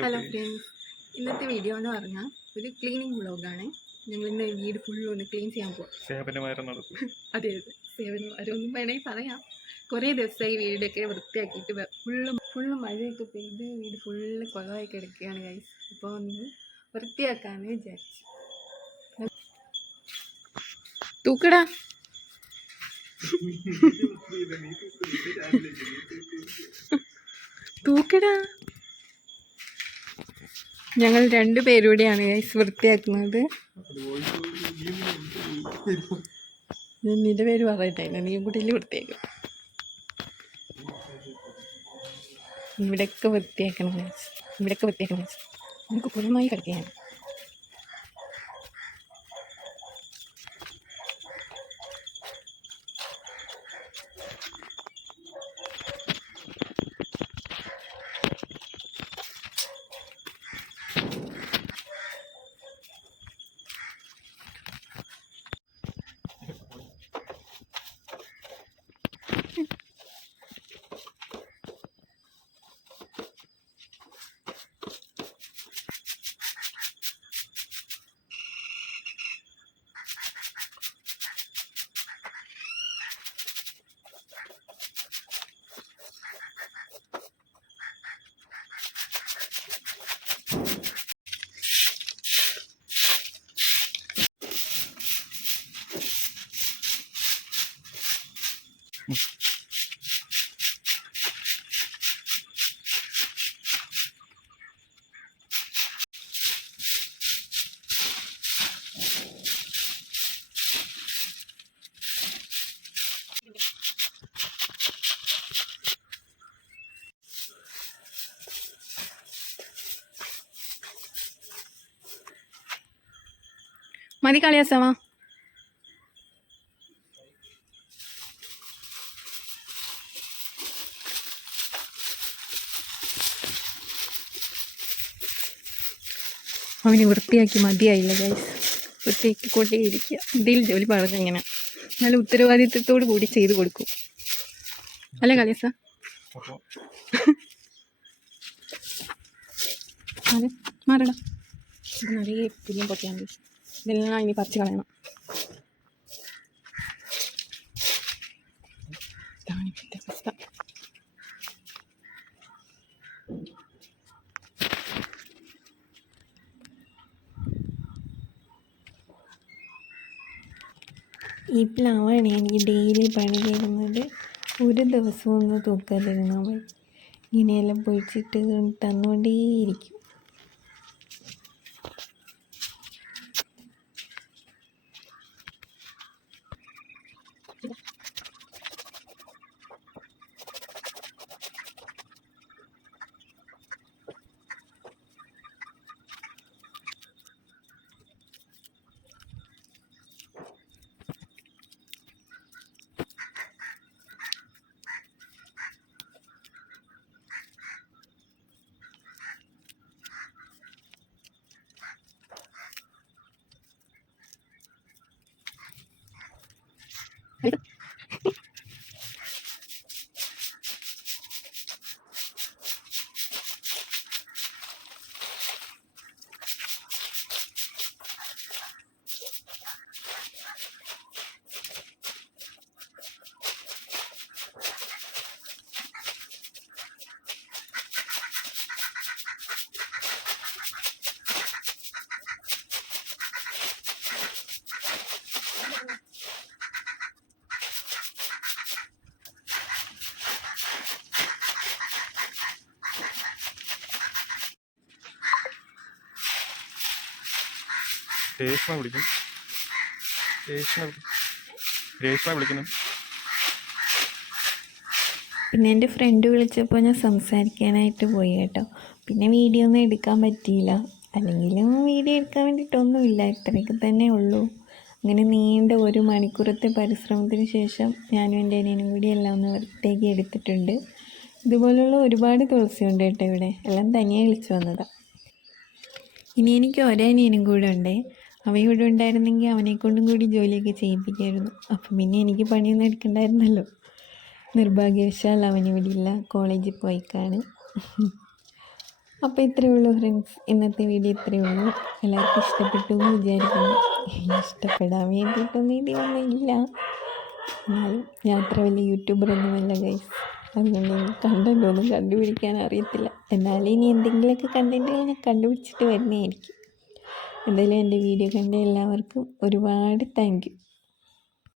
Hello friends, ഇന്നത്തെ video എന്ന് പറഞ്ഞാൽ ഒരു ക്ലീനിങ് വ്ളോഗാണ്. ഞങ്ങൾ ഇന്ന് വീട് ഫുള്ളൊന്ന് ക്ലീൻ ചെയ്യാൻ പോകും. അതെ അതെ, സേവനം അവരൊന്നും വേണമെങ്കിൽ പറയാം. കുറേ ദിവസമായി വീടൊക്കെ വൃത്തിയാക്കിയിട്ട് ഫുള്ള് മഴയൊക്കെ പെയ്ത് വീട് ഫുള്ള് കുളമായി കിടക്കുകയാണ് ഗൈസ്. അപ്പോൾ ഒന്ന് വൃത്തിയാക്കാമെന്ന് വിചാരിച്ചു. തൂക്കടാ. തൂക്കടാ. ഞങ്ങൾ രണ്ടുപേരൂടെയാണ് ഗൈസ് വൃത്തിയാക്കുന്നത്. നിന്റെ പേര് പറയട്ടെ, നീയും കൂടി വൃത്തിയാക്കും. ഇവിടെയൊക്കെ വൃത്തിയാക്കണം ഗൈസ്, ഇവിടെയൊക്കെ വൃത്തിയാക്കണം ഗൈസ്. നമുക്ക് പുറമായി കിടക്കുകയാണ്. മതി കളിയാസമാ. അവന് വൃത്തിയാക്കി മതിയായില്ല ഗൈസ്. വൃത്തിയാക്കിക്കൊണ്ടേ ഇരിക്കുക. എന്തെങ്കിലും ജോലി പറഞ്ഞിങ്ങനെ നല്ല ഉത്തരവാദിത്വത്തോട് കൂടി ചെയ്തു കൊടുക്കും. അല്ലേ കളിയാസ? മാറടാ. ഇത് നിറയെ പുല്ലും പൊട്ടിയാൽ മതി. ഇതെല്ലാം ഇനി പറിച്ച് കളയണം. ഇതാണ് ഇപ്പോഴത്തെ അവസ്ഥ. ഈ പ്ലാവാണ് എനിക്ക് ഡെയിലി പണി ചെയ്യുന്നത്. ഒരു ദിവസം ഒന്ന് തൂക്കാതിരുന്നാൽ മതി, ഇങ്ങനെയെല്ലാം പൊഴിച്ചിട്ട് തന്നുകൊണ്ടേയിരിക്കും. പിന്നെ എൻ്റെ ഫ്രണ്ട് വിളിച്ചപ്പോൾ ഞാൻ സംസാരിക്കാനായിട്ട് പോയി കേട്ടോ. പിന്നെ വീഡിയോ ഒന്നും എടുക്കാൻ പറ്റിയില്ല. അല്ലെങ്കിലും വീഡിയോ എടുക്കാൻ വേണ്ടിയിട്ടൊന്നുമില്ല, ഇത്രയൊക്കെ തന്നെ ഉള്ളൂ. അങ്ങനെ നീണ്ട 1 മണിക്കൂറത്തെ പരിശ്രമത്തിന് ശേഷം ഞാനും എൻ്റെ അനിയനും കൂടി എല്ലാം ഒന്ന് വൃത്തിയാക്കി എടുത്തിട്ടുണ്ട്. ഇതുപോലുള്ള ഒരുപാട് തുളസിയുണ്ട് കേട്ടോ ഇവിടെ, എല്ലാം തനിയെ വിളിച്ചു വന്നതാണ്. ഇനി എനിക്ക് ഒരനിയനും കൂടെ ഉണ്ടേ. അവയോടെ ഉണ്ടായിരുന്നെങ്കിൽ അവനെക്കൊണ്ടും കൂടി ജോലിയൊക്കെ ചെയ്യിപ്പിക്കായിരുന്നു. അപ്പം പിന്നെ എനിക്ക് പണിയൊന്നും എടുക്കണ്ടായിരുന്നല്ലോ. നിർഭാഗ്യവശാൽ അവനിവിടെ ഇല്ല, കോളേജിൽ പോയിക്കാണ്. അപ്പോൾ ഇത്രയേ ഉള്ളൂ ഫ്രണ്ട്സ്, ഇന്നത്തെ വീഡിയോ ഇത്രയേ ഉള്ളൂ. എല്ലാവർക്കും ഇഷ്ടപ്പെട്ടു എന്ന് വിചാരിക്കുന്നു. ഇഷ്ടപ്പെടാൻ വേണ്ടിയിട്ടൊന്നും ഇതിലൊന്നുമില്ല, എന്നാലും ഞാൻ അത്ര വലിയ യൂട്യൂബറൊന്നുമല്ല ഗൈസ്. അതുകൊണ്ട് എനിക്ക് കണ്ടൻ്റ് ഒന്നും കണ്ടുപിടിക്കാൻ അറിയത്തില്ല. എന്നാലും ഇനി എന്തെങ്കിലുമൊക്കെ കണ്ടൻറ്റുകൾ ഞാൻ കണ്ടുപിടിച്ചിട്ട് വരുന്നതായിരിക്കും. എന്തായാലും എൻ്റെ വീഡിയോ കണ്ട എല്ലാവർക്കും ഒരുപാട് താങ്ക് യു.